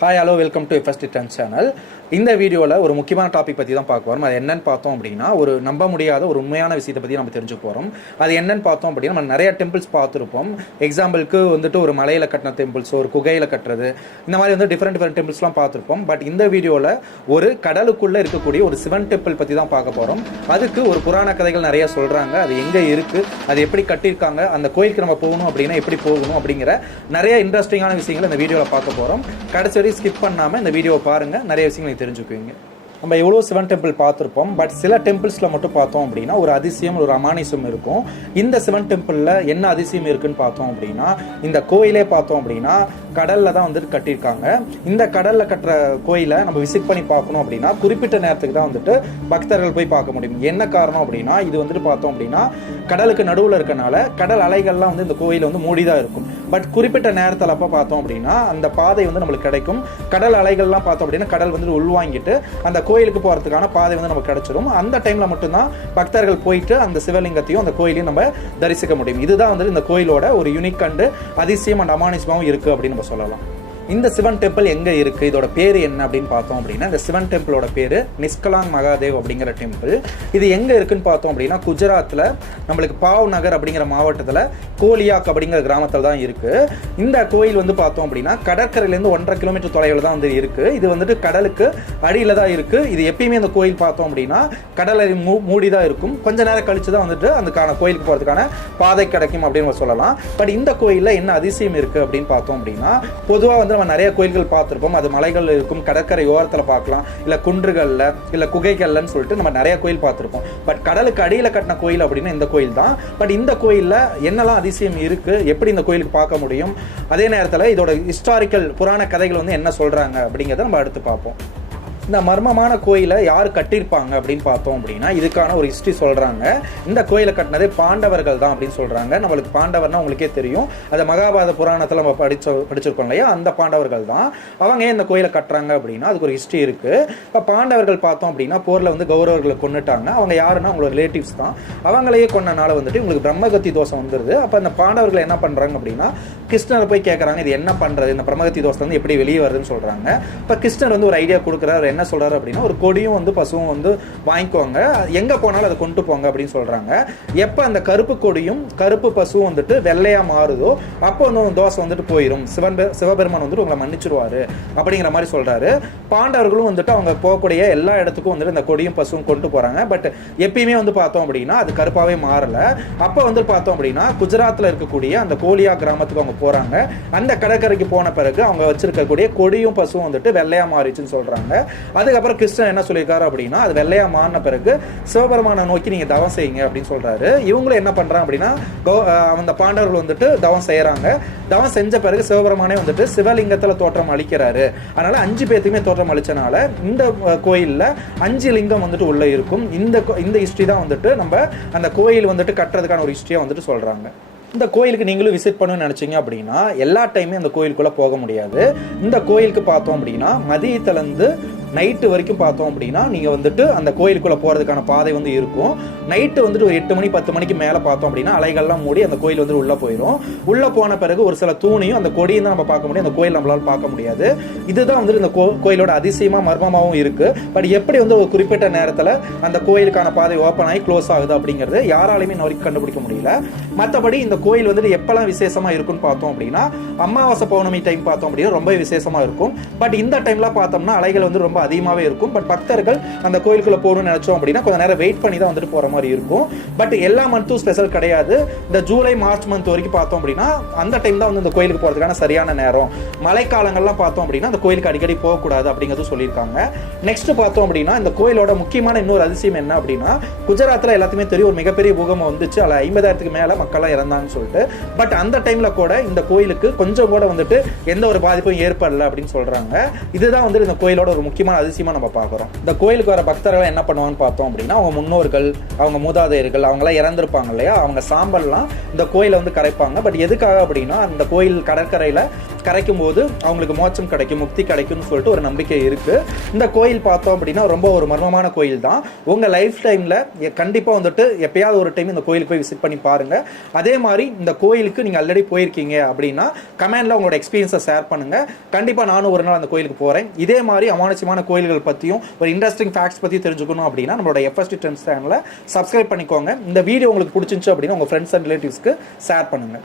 Hi hello welcome to first return channel. இந்த வீடியோவில் ஒரு முக்கியமான டாபிக் பற்றி தான் பார்க்க போகிறோம். அது என்னன்னு பார்த்தோம் அப்படின்னா, ஒரு நம்ப முடியாத ஒரு உண்மையான விஷயத்தை பற்றி நம்ம தெரிஞ்சுக்க போகிறோம். அது என்னன்னு பார்த்தோம் அப்படின்னா, நம்ம நிறைய டெம்பிள்ஸ் பார்த்துருப்போம். எக்ஸாம்பிளுக்கு வந்துட்டு ஒரு மலையில் கட்டின டெம்பிள்ஸ், ஒரு குகையில் கட்டுறது, இந்த மாதிரி வந்து டிஃப்ரெண்ட் டெம்பிள்ஸ்லாம் பார்த்துருப்போம். பட் இந்த வீடியோவில் ஒரு கடலுக்குள்ளே இருக்கக்கூடிய ஒரு சிவன் டெம்பிள் பற்றி தான் பார்க்க போகிறோம். அதுக்கு ஒரு புராண கதைகள் நிறைய சொல்கிறாங்க. அது எங்கே இருக்குது, அது எப்படி கட்டியிருக்காங்க, அந்த கோயிலுக்கு நம்ம போகணும் அப்படின்னா எப்படி போகணும் அப்படிங்கிற நிறைய இன்ட்ரெஸ்டிங்கான விஷயங்கள் இந்த வீடியோவில் பார்க்க போகிறோம். கடைசி வரை ஸ்கிப் பண்ணாமல் இந்த வீடியோவை பாருங்கள், நிறைய விஷயங்கள் தெரிஞ்சுக்குவீங்க. நம்ம எவ்வளோ சிவன் டெம்பிள் பார்த்துருப்போம். பட் சில டெம்பிள்ஸில் மட்டும் பார்த்தோம் அப்படின்னா ஒரு அதிசயம், ஒரு அமானுஷம் இருக்கும். இந்த சிவன் டெம்பிளில் என்ன அதிசயம் இருக்குன்னு பார்த்தோம் அப்படின்னா, இந்த கோயிலே பார்த்தோம் அப்படின்னா கடலில் தான் வந்துட்டு கட்டியிருக்காங்க. இந்த கடலில் கட்டுற கோயிலை நம்ம விசிட் பண்ணி பார்க்கணும் அப்படின்னா குறிப்பிட்ட நேரத்துக்கு தான் வந்துட்டு பக்தர்கள் போய் பார்க்க முடியும். என்ன காரணம் அப்படின்னா, இது வந்துட்டு பார்த்தோம் அப்படின்னா கடலுக்கு நடுவில் இருக்கனால கடல் அலைகள்லாம் வந்து இந்த கோயில் வந்து மூடிதான் இருக்கும். பட் குறிப்பிட்ட நேரத்தில் அப்போ பார்த்தோம் அப்படின்னா அந்த பாதை வந்து நம்மளுக்கு கிடைக்கும். கடல் அலைகள்லாம் பார்த்தோம் அப்படின்னா கடல் வந்து உள்வாங்கிட்டு அந்த கோயிலுக்கு போகிறதுக்கான பாதை வந்து நமக்கு கிடைச்சிடும். அந்த டைமில் மட்டும்தான் பக்தர்கள் போயிட்டு அந்த சிவலிங்கத்தையும் அந்த கோயிலையும் நம்ம தரிசிக்க முடியும். இதுதான் வந்து இந்த கோயிலோட ஒரு யூனிக் அண்டு அதிசயம் அண்ட் அமானுஷமாகவும் இருக்குது அப்படின்னு நம்ம சொல்லலாம். இந்த சிவன் டெம்பிள் எங்கே இருக்குது, இதோட பேர் என்ன அப்படின்னு பார்த்தோம் அப்படின்னா, இந்த சிவன் டெம்பிளோட பேர் நிஷ்கலாங் மகாதேவ் அப்படிங்கிற டெம்பிள். இது எங்கே இருக்குன்னு பார்த்தோம் அப்படின்னா குஜராத்தில் நம்மளுக்கு பாவ் நகர் அப்படிங்கிற மாவட்டத்தில் கோலியாக் அப்படிங்கிற கிராமத்தில் தான் இருக்குது. இந்த கோயில் வந்து பார்த்தோம் அப்படின்னா கடற்கரையிலேருந்து 1.5 கிலோமீட்டர் தொலைவில் தான் வந்து இருக்குது. இது வந்துட்டு கடலுக்கு அடியில் தான் இருக்குது. இது எப்பயுமே இந்த கோயில் பார்த்தோம் அப்படின்னா கடலை மூடி தான் இருக்கும். கொஞ்ச நேரம் கழிச்சு தான் வந்துட்டு அதுக்கான கோயிலுக்கு போகிறதுக்கான பாதை கிடைக்கும் அப்படின்னு சொல்லலாம். பட் இந்த கோயிலில் என்ன அதிசயம் இருக்குது அப்படின்னு பார்த்தோம் அப்படின்னா, பொதுவாக வந்து நம்ம நிறைய கோயில்கள் பார்த்துருப்போம். அது மலைகள் இருக்கும், கடற்கரை ஓரத்தில் பார்க்கலாம், இல்லை குன்றுகளில், இல்லை குகைகள்லன்னு சொல்லிட்டு நம்ம நிறைய கோயில் பார்த்துருப்போம். பட் கடலுக்கு அடியில் கட்டின கோயில் அப்படின்னா இந்த கோயில் தான். பட் இந்த கோயிலில் என்னெல்லாம் அதிசயம் இருக்குது, எப்படி இந்த கோயிலுக்கு பார்க்க முடியும், அதே நேரத்தில் இதோட ஹிஸ்டாரிக்கல் புராண கதைகள் வந்து என்ன சொல்கிறாங்க அப்படிங்கிறத நம்ம அடுத்து பார்ப்போம். இந்த மர்மமான கோயிலை யார் கட்டியிருப்பாங்க அப்படின்னு பார்த்தோம் அப்படின்னா, இதுக்கான ஒரு ஹிஸ்ட்ரி சொல்கிறாங்க. இந்த கோயிலை கட்டினதே பாண்டவர்கள் தான் அப்படின்னு சொல்கிறாங்க. நம்மளுக்கு பாண்டவர்னா உங்களுக்கே தெரியும், அதை மகாபாரத புராணத்தில் நம்ம படிச்சிருக்கோம் இல்லையா, அந்த பாண்டவர்கள் தான். அவங்க ஏன் இந்த கோயிலை கட்டுறாங்க அப்படின்னா அதுக்கு ஒரு ஹிஸ்ட்ரி இருக்குது. இப்போ பாண்டவர்கள் பார்த்தோம் அப்படின்னா போரில் வந்து கௌரவர்களை கொண்டுட்டாங்க. அவங்க யாருன்னா அவங்களோட ரிலேட்டிவ்ஸ் தான். அவங்களையே கொண்டனால வந்துட்டு உங்களுக்கு பிரம்மகத்தி தோஷம் வந்துடுது. அப்போ அந்த பாண்டவர்கள் என்ன பண்ணுறாங்க அப்படின்னா கிருஷ்ணரை போய் கேட்குறாங்க, இது என்ன பண்ணுறது, இந்த பிரம்மகத்தி தோஷம் வந்து எப்படி வெளியே வருதுன்னு சொல்கிறாங்க. இப்போ கிருஷ்ணர் வந்து ஒரு ஐடியா கொடுக்குறாரு. என்ன சொல்றாரு அப்படின்னா, ஒரு கொடியும் வந்து பசுவும் வந்து வாங்கிக்கோங்க, எங்க போனாலும் அதை கொண்டு போங்க அப்படின்னு சொல்றாங்க. எப்ப அந்த கருப்பு கொடியும் கருப்பு பசுவும் வந்துட்டு வெள்ளையா மாறுதோ அப்போ வந்து தோசை வந்துட்டு போயிடும், சிவபெருமான் வந்துட்டு உங்களை மன்னிச்சிருவாரு அப்படிங்கிற மாதிரி சொல்றாரு. பாண்டவர்களும் வந்துட்டு அவங்க போகக்கூடிய எல்லா இடத்துக்கும் வந்துட்டு இந்த கொடியும் பசுவும் கொண்டு போறாங்க. பட் எப்பயுமே வந்து பார்த்தோம் அப்படின்னா அது கருப்பாவே மாறல. அப்ப வந்து பார்த்தோம் அப்படின்னா குஜராத்ல இருக்கக்கூடிய அந்த கோலியா கிராமத்துக்கு அவங்க போறாங்க. அந்த கடற்கரைக்கு போன பிறகு அவங்க வச்சிருக்கக்கூடிய கொடியும் பசுவும் வந்துட்டு வெள்ளையா மாறிச்சுன்னு சொல்றாங்க. அதுக்கப்புறம் கிருஷ்ணன் என்ன சொல்லியிருக்காரு அப்படின்னா, அது வெள்ளையா மாறின பிறகு சிவபெருமானை நோக்கி நீங்க தவம் செய்யுங்க அப்படின்னு சொல்றாரு. இவங்களும் என்ன பண்றாங்க அப்படின்னா அந்த பாண்டவர்கள் வந்துட்டு தவம் செய்யறாங்க. தவம் செஞ்ச பிறகு சிவபெருமானே வந்துட்டு சிவலிங்கத்துல தோற்றம் அளிக்கிறாரு. அதனால 5 பேத்துக்குமே தோற்றம் அளிச்சனால இந்த கோயில்ல 5 லிங்கம் வந்துட்டு உள்ள இருக்கும். இந்த ஹிஸ்டரி தான் வந்துட்டு நம்ம அந்த கோயில் வந்துட்டு கட்டுறதுக்கான ஒரு ஹிஸ்டரியா வந்துட்டு சொல்றாங்க. இந்த கோயிலுக்கு நீங்களும் விசிட் பண்ணணும்னு நினச்சிங்க அப்படின்னா எல்லா டைமே அந்த கோயிலுக்குள்ளே போக முடியாது. இந்த கோயிலுக்கு பார்த்தோம் அப்படின்னா மதியத்துலேருந்து நைட்டு வரைக்கும் பார்த்தோம் அப்படின்னா நீங்கள் வந்துட்டு அந்த கோயிலுக்குள்ளே போகிறதுக்கான பாதை வந்து இருக்கும். நைட்டு வந்துட்டு ஒரு 8 மணி 10 மணிக்கு மேலே பார்த்தோம் அப்படின்னா அலைகள்லாம் மூடி அந்த கோயில் வந்து உள்ளே போயிடும். உள்ளே போன பிறகு ஒரு சில தூணையும் அந்த கொடியும் தான் நம்ம பார்க்க முடியும், அந்த கோயில் நம்மளால் பார்க்க முடியாது. இதுதான் வந்துட்டு இந்த கோயிலோட அதிசயமாக மர்மமாகவும் இருக்குது. பட் எப்படி வந்து ஒரு குறிப்பிட்ட நேரத்தில் அந்த கோயிலுக்கான பாதை ஓப்பன் ஆகி க்ளோஸ் ஆகுது அப்படிங்கிறது யாராலையுமே இன்ன வரைக்கும் கண்டுபிடிக்க முடியல. மற்றபடி இந்த கோயில் வந்துட்டு எப்பெல்லாம் விசேஷமா இருக்குன்னு பார்த்தோம் அப்படின்னா அமாவாசை பௌர்ணமி டைம் பார்த்தோம் அப்படின்னா ரொம்ப விசேஷமா இருக்கும். பட் இந்த டைம்ல பார்த்தோம்னா அலைகள் வந்து ரொம்ப அதிகமாகவே இருக்கும். பட் பக்தர்கள் அந்த கோயிலுக்குள்ள போகணும்னு நினைச்சோம் அப்படின்னா கொஞ்சம் நேரம் வெயிட் பண்ணி தான் வந்துட்டு போற மாதிரி இருக்கும். பட் எல்லா மந்த்தும் ஸ்பெஷல் கிடையாது. இந்த ஜூலை மார்ச் மந்த் வரைக்கும் பார்த்தோம் அப்படின்னா அந்த டைம் தான் வந்து இந்த கோயிலுக்கு போறதுக்கான சரியான நேரம். மழைக்காலங்கள்லாம் பார்த்தோம் அப்படின்னா அந்த கோயிலுக்கு அடிக்கடி போகக்கூடாது அப்படிங்கிறது சொல்லியிருக்காங்க. நெக்ஸ்ட் பார்த்தோம் அப்படின்னா இந்த கோயிலோட முக்கியமான இன்னொரு அதிசயம் என்ன அப்படின்னா, குஜராத்தில் எல்லாத்துக்குமே தெரியும் ஒரு மிகப்பெரிய பூகம்பம் வந்துச்சு, அதில் 50,000க்கு மேல மக்கள்லாம் இறந்தாங்கன்னு சொல்லிட்டு. பட் அந்த டைம்ல கூட இந்த கோயிலுக்கு கொஞ்சம் கூட வந்துட்டு எந்த ஒரு பாதிப்பும் ஏற்படல அப்படின்னு சொல்றாங்க. இதுதான் வந்து இந்த கோயிலோட ஒரு முக்கியமான முக்கியமான அதிசயமாக நம்ம பார்க்குறோம். இந்த கோயிலுக்கு வர பக்தர்கள் என்ன பண்ணுவாங்கன்னு பார்த்தோம் அப்படின்னா, அவங்க முன்னோர்கள், அவங்க மூதாதையர்கள், அவங்களாம் இறந்துருப்பாங்க இல்லையா, அவங்க சாம்பல்லாம் இந்த கோயிலை வந்து கரைப்பாங்க. பட் எதுக்காக அப்படின்னா, அந்த கோயில் கடற்கரையில் கரைக்கும் போது அவங்களுக்கு மோட்சம் கிடைக்கும், முக்தி கிடைக்கும்னு சொல்லிட்டு ஒரு நம்பிக்கை இருக்கு. இந்த கோயில் பார்த்தோம் அப்படின்னா ரொம்ப ஒரு மர்மமான கோயில் தான். உங்க லைஃப் டைம்ல கண்டிப்பா வந்துட்டு எப்பயாவது ஒரு டைம் இந்த கோயிலுக்கு போய் விசிட் பண்ணி பாருங்க. அதே மாதிரி இந்த கோயிலுக்கு நீங்க ஆல்ரெடி போயிருக்கீங்க அப்படின்னா கமெண்ட்ல உங்களோட எக்ஸ்பீரியன்ஸை ஷேர் பண்ணுங்க. கண்டிப்பா நானும் ஒரு நாள் அந்த கோயிலுக்கு போறேன். இதே மாதிரி அமானுஷ்யமான கோயில்கள் பத்தியும் ஒரு இன்ட்ரெஸ்டிங் ஃபேக்ட்ஸ் பத்தி தெரிஞ்சுக்கணும் அப்படின்னா நம்மளோட FST Trends சேனலை சப்ஸ்கிரைப் பண்ணிக்கோங்க. இந்த வீடியோ உங்களுக்கு பிடிச்சிருந்துச்சு அப்படின்னா உங்க ஃப்ரெண்ட்ஸ் அண்ட் ரிலேட்டிவ்ஸ்க்கு ஷேர் பண்ணுங்க.